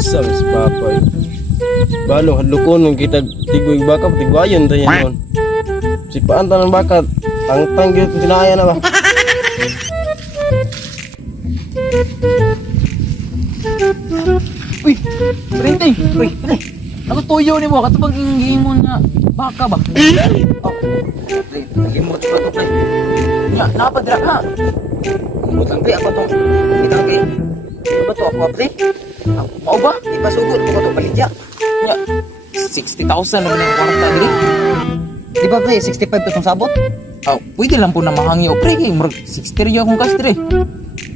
Sabi si Papa eh. Balong hadlukon nung kita tigoy baka tigwayon tayo noon. Si paanta ng baka tangtang gyud tinaya na ba. Uy, printing. Uy, pre. Ano tuyo ni mo? Katubang ingimon nga baka ba? Oh, pre. Nagimot pa to, pre. Nya, napadra ka. Imot lang, pre. Ako tong itang kay. Ano ba to? Ako, pre? Mau ba? Ipasugot ko to paligya. Nya, 60,000 naman ang kwarta diri. Di ba pre, 65 to itong sabot? Oh, pwede lang po na mahangyo, pre. Murag 60 rin akong kastre.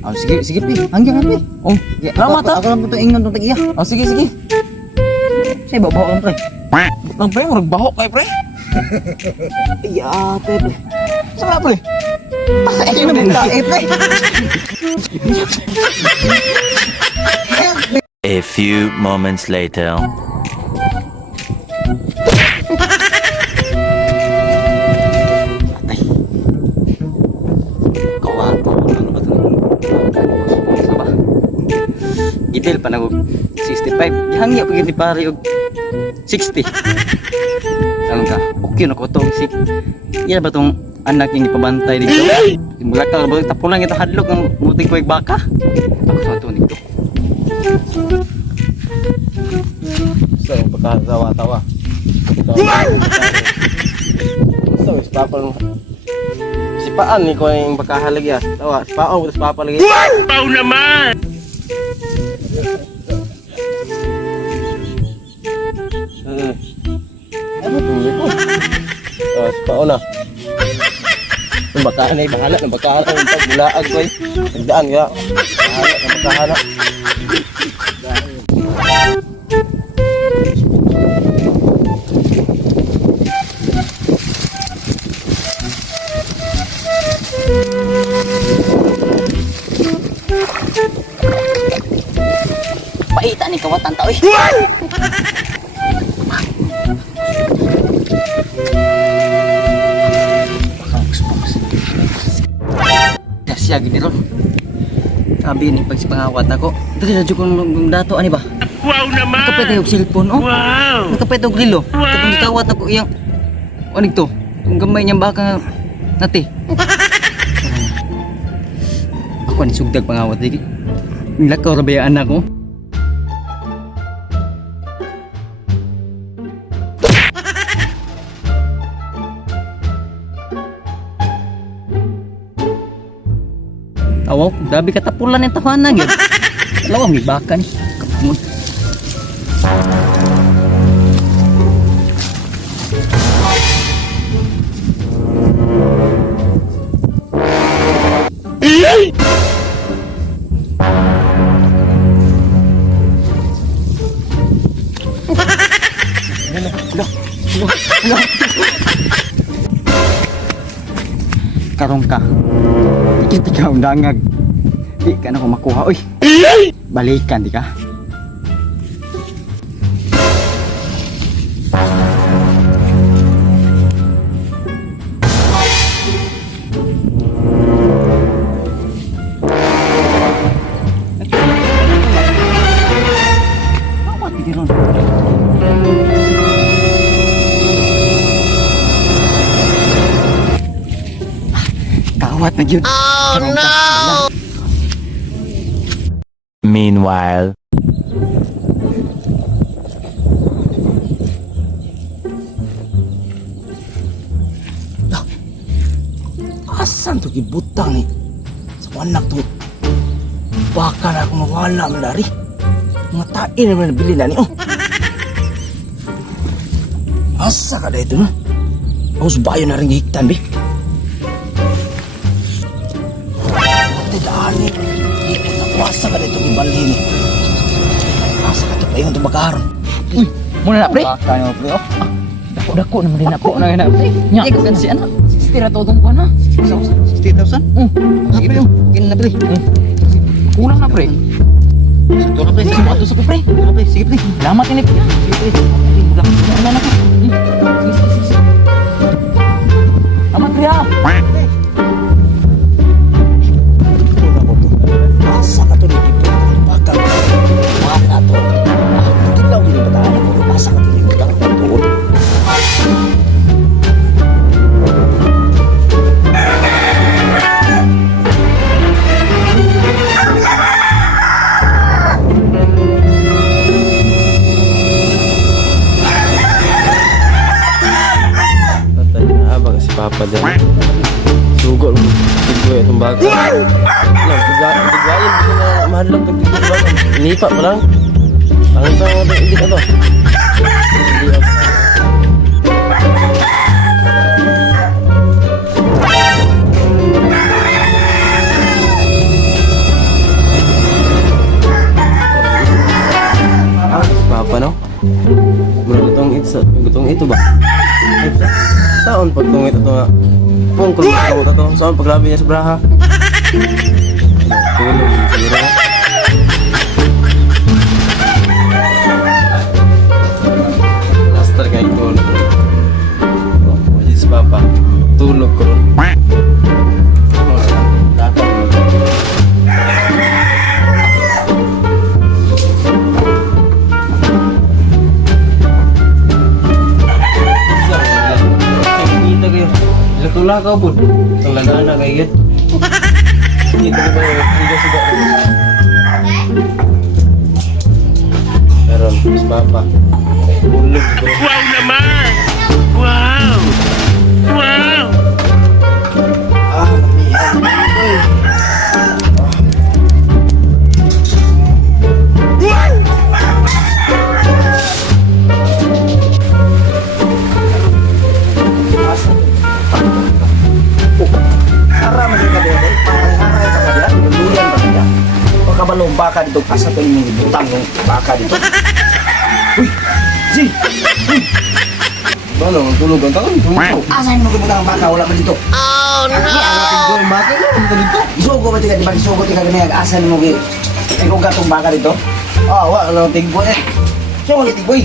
Oh, sige pre, hanggang pre. Oh, salamat ha. Ako lang po itong ingnon itong tagiya. Oh, sige. Say, babaw lang pre. Lang, pre. Murag baho kay, pre. Iya, pre. Saan pre? Ay, ano ba pre? A few moments later. Gidel pa nag 65. Gihangya pa gid ni pare og 60. Alam ka, okay na ko to si. Iya ba tong anak yung ipabantay dito? Mula ka ba tapulan ito hadlok ng muting kuig baka? Ako sa to nito. Sa yung pagkatawa-tawa. Sabi si Papa nung si Paan ni ko yung pagkahalagya. Tawa, si Paan butas Papa lagi. Wow naman! Ano to ito? Si Paan na. Yung bakahan ay bahala ng bakahan ang pagbulaag ko eh. Nagdaan kaya. Bahala ng bakahan na. Paita ni kawatan tao eh. Siya gini ron. Sabi ni pag pangawat ako. Dali na jud kong dato ani ba? Wow naman! Nakapet og cellphone oh. Wow! Nakapet og rilo. Katong gikawat ako iyang anig to. Yung gamay niyang baka nati. Ako ni sugdag pangawat lagi. Nilakaw ra ba yung anak ko? Awaw, gabi katapulan yung tahanan yun. Alam mo, may baka ni. Kapamon. Karong ka. Dikit ka undangag. Di ka na ko makuha. Uy! Balikan di ka. Awat di ron. Kawat na yun. Oh no! Meanwhile. Asan to gibutang ni? Sa anak to. Baka na akong mawala man dari. Mga tain naman nabili na ni oh. Asa ka dito no? Ako subayo na rin gihiktan bi. Ate daan ni. Ikot na kuwasa ka dito gibali ni. Asa ka to pa yung tumakaron. Uy, muna na pre. Baka nyo pre oh. Dako naman din ako na na pre. Nya, kan si ana. 60 ra todong ko na. 60,000? Sige pre, gin na pre. Kulang na pre. Sakto na pre, sige mo ato sa pre. Sige pre. Salamat ini. Sige pre. Udah, na na pre. Salamat pre. Sugo mo. Tigway itong baga. Tigwayan mo na mahal lang tigway baga. Inipa pa lang. Ang ito, hindi na to. Papa no? Gutong ito ba? Saan pag itong ito nga? Kung kulong ito to, saan paglabi niya sa braha? Tulog siguro na. Laster kayo ko. Majis papa, tulog ko. Itulah kau pun Telana kayak gitu Gitu juga sudah Meron, terus papa Bulog gitu Wow naman! Wow! Wow! Ah, namihan Kabalong baka dito asa to yung butang yung baka dito. Uy! Si! Ano, tulugan ka kan? Asan mo butang ang baka wala man dito? Oh no! Ang baka na, dito. Isugo ba tika di ba isugo tika ganyan asan mo gi ikaw gatong baka dito? Ah, wala na tigbo eh. Siya mo tigboy.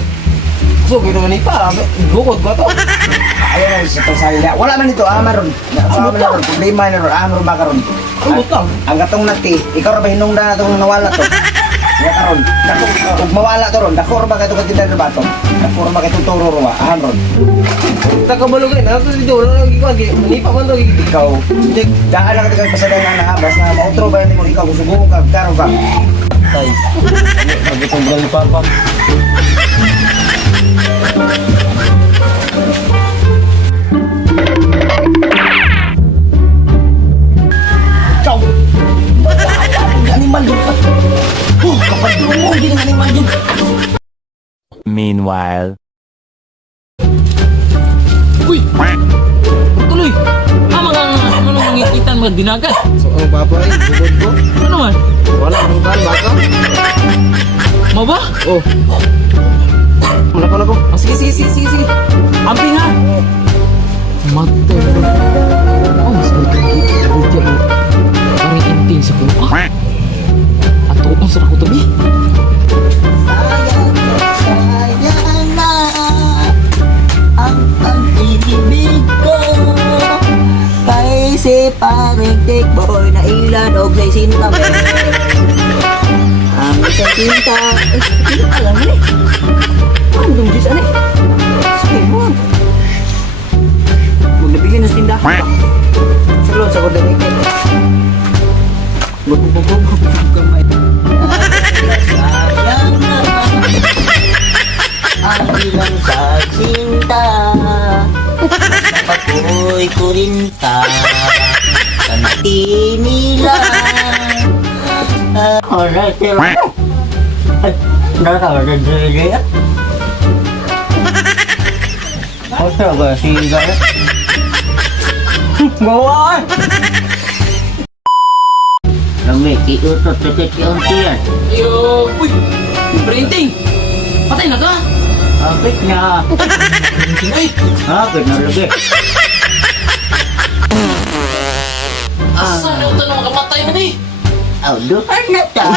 So, gino man ipa, bukod ko to. Ayun sa pagsaya. Wala man dito amaron. Amaron ron problema na ron amaron baka ron. Ang butang. Ang gatong nati, ikaw ra ba hinungdan natong nawala to? Ya karon, ug mawala to ron, dako ra ba kato katindan ba to? Dako ra ba kato turo ro ahan ron. Takabalugay na, ito dito, lagi ko, manipa man to, Ikaw, daan lang ka pasadan na nahabas na mautro ba mo ikaw subukan ka karon ka. tay. Nagitong bulan ni papa. Ikaw. Animal yun ka. Kapag mo din animal yun. Meanwhile. Uy! Tuloy! Mga nangikitan mga dinagat. So, ang papa eh, bukod ko. Ano man? Wala akong kan, baka. Mau ba? Oh. Malako na ko. Oh, sige. Amping ha! Mate. Oh, sakit dito. Rujak mo. Parang inting sa kuha. Ato ang sarap ko tabi. Sayang na ang pag-ibig ko kay si paring tikboy na ilan og say sinta me ang isang sinta hindi ka lang eh ang dumjis ano eh sige mo huwag nabigyan ng tindahan sa loob sa kodang ikay bububububub kamay sayang na ang ilang sa sinta Pakoy kurinta Kanati nila Alright, sir Nakaka-order ya Ano ba si Gaya? Gawa! Lami, kiutot tikit yung tiyan Yo! Uy! Printing! Patay na ka! Apit na Uy! Apit na lagi Asa na ito nung kapatay mo ni? Duhan na ta